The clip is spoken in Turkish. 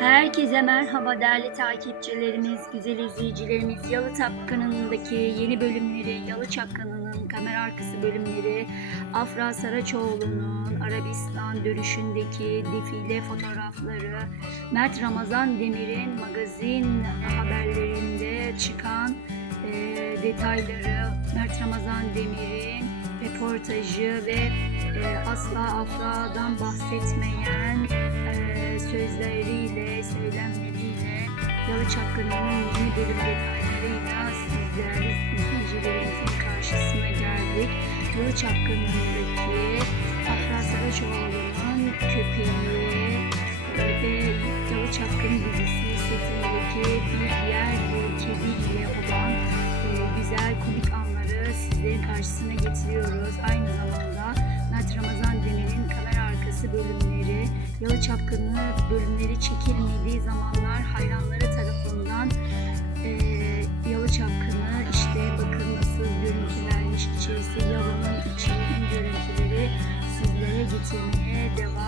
Herkese merhaba değerli takipçilerimiz, güzel izleyicilerimiz. Yalı Çapkını'ndaki yeni bölümleri, Yalı Çapkını'nın kamera arkası bölümleri, Afra Saraçoğlu'nun Arabistan dönüşündeki defile fotoğrafları, Mert Ramazan Demir'in magazin haberlerinde çıkan e, detayları, Mert Ramazan Demir'in reportajı ve e, asla Afra'dan bahsetmeyen e, sözleriyle, söylemleriyle Yalı Çapkını'nın yeni bölüm detaylarıyla sizler izleyicilerimizin karşısına geldik. Yalı Çapkını'ndaki Afra Saraçoğlu'nun köpeği ve Yalı Çapkını dizisi setindeki bir diğer kedi ile olan e, güzel komik anları sizlerin karşısına getiriyoruz. Aynı zamanda Mert Ramazan Demir'in kamera arkası bölümleri, Yalı Çapkını bölümleri çekilmediği zamanlar hayranları tarafından e, Yalı Çapkını işte bakın nasıl görüntülenmiş içerisi yalının içinin görüntüleri sizlere getirmeye devam